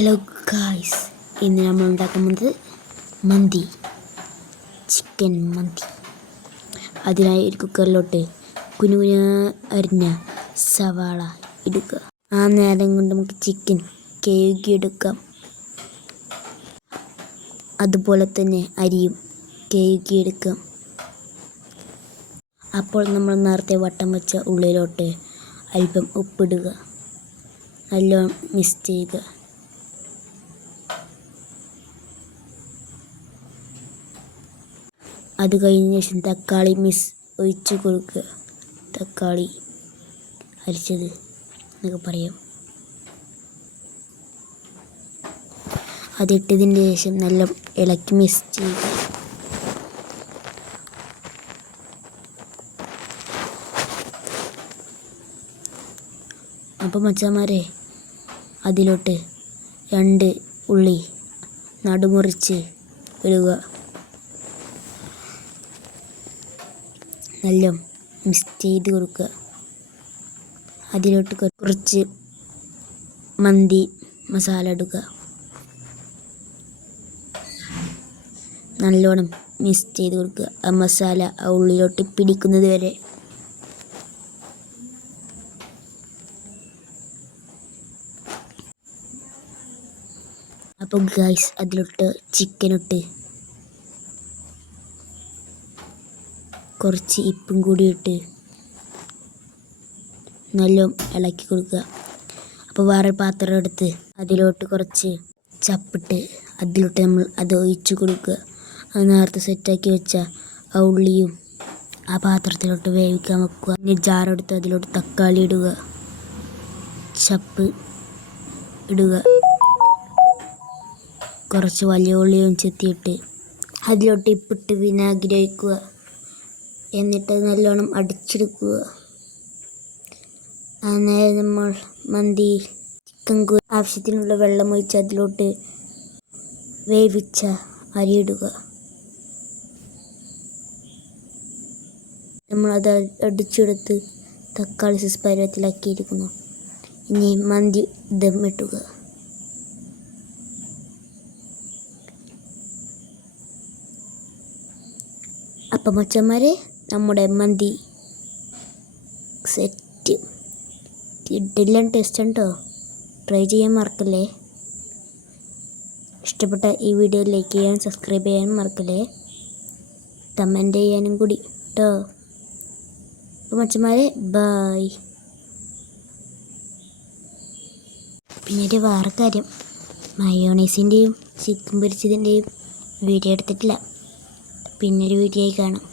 Hello guys, ഇന്ന് നമ്മൾ ഉണ്ടാക്കുന്നത് മന്തി, ചിക്കൻ മന്തി. അതിനായി ഒരു കുക്കറിലോട്ട് കുനുകുന അരിഞ്ഞ സവാള ഇടുക. ആ നേരം കൊണ്ട് നമുക്ക് ചിക്കൻ കഴുകിയെടുക്കാം. അതുപോലെ തന്നെ അരിയും കഴുകിയെടുക്കാം. അപ്പോൾ നമ്മൾ നേരത്തെ വട്ടം വെച്ച ഉള്ളിലോട്ട് അല്പം ഉപ്പിടുക, നല്ലോണം മിക്സ് ചെയ്യുക. അത് കഴിഞ്ഞ ശേഷം തക്കാളി ഒഴിച്ച് കൊടുക്കുക. തക്കാളി അരിച്ചത് എന്നൊക്കെ പറയാം. അതിട്ടതിന് ശേഷം നല്ല ഇളക്കി മിക്സ് ചെയ്യുക. അപ്പോൾ മച്ചാന്മാരെ, അതിലോട്ട് 2 ഉള്ളി നടുമുറിച്ച് ഇടുക. നല്ല മിക്സ് ചെയ്ത് കൊടുക്കുക. അതിലോട്ട് കുറച്ച് മന്തി മസാല ഇടുക. നല്ലോണം മിക്സ് ചെയ്ത് കൊടുക്കുക. ആ മസാല ആ ഉള്ളിലോട്ട് പിടിക്കുന്നത് വരെ. അപ്പോൾ ഗൈസ്, അതിലോട്ട് ചിക്കനിട്ട് കുറച്ച് ഉപ്പും കൂടി ഇട്ട് നല്ലോണം ഇളക്കി കൊടുക്കുക. അപ്പോൾ വേറെ പാത്രം എടുത്ത് അതിലോട്ട് കുറച്ച് ചപ്പിട്ട് അതിലോട്ട് നമ്മൾ അത് ഒഴിച്ച് കൊടുക്കുക. അത് നേരത്തെ സെറ്റാക്കി വെച്ച ആ ഉള്ളിയും ആ പാത്രത്തിലോട്ട് വേവിക്കാൻ വെക്കുക. പിന്നെ ജാറെടുത്ത് അതിലോട്ട് തക്കാളി ഇടുക, ചപ്പ് ഇടുക, കുറച്ച് വലിയ ഉള്ളിയും ചെത്തിയിട്ട് അതിലോട്ട് ഉപ്പിട്ട് വിനാഗിരി ഒഴിക്കുക. എന്നിട്ട് നല്ലോണം അടിച്ചെടുക്കുക. അന്നേരം നമ്മൾ മന്തി ചിക്കൻ ആവശ്യത്തിനുള്ള വെള്ളം ഒഴിച്ച് അതിലോട്ട് വേവിച്ച അരി ഇടുക. നമ്മളത് അടിച്ചെടുത്ത് തക്കാളി സോസ് പരുവത്തിലാക്കിയിരിക്കുന്നു. ഇനി മന്തി ദമ്മിട്ടുക. അപ്പം മച്ചന്മാരെ, നമ്മുടെ മന്തി സെറ്റ്. കിടിലൻ ടേസ്റ്റ് ഉണ്ടോ? ട്രൈ ചെയ്യാൻ മറക്കല്ലേ. ഇഷ്ടപ്പെട്ട ഈ വീഡിയോ ലൈക്ക് ചെയ്യാനും സബ്സ്ക്രൈബ് ചെയ്യാനും മറക്കല്ലേ. കമൻറ്റ് ചെയ്യാനും കൂടി കേട്ടോ. അപ്പം മച്ചന്മാരെ, ബൈ. പിന്നീട് വേറെ കാര്യം, മയോണൈസിൻ്റെയും ചിക്കൻ പൊരിച്ചതിൻ്റെയും വീഡിയോ എടുത്തിട്ടില്ല. പിന്നൊരു വീഡിയോ ആയി കാണാം.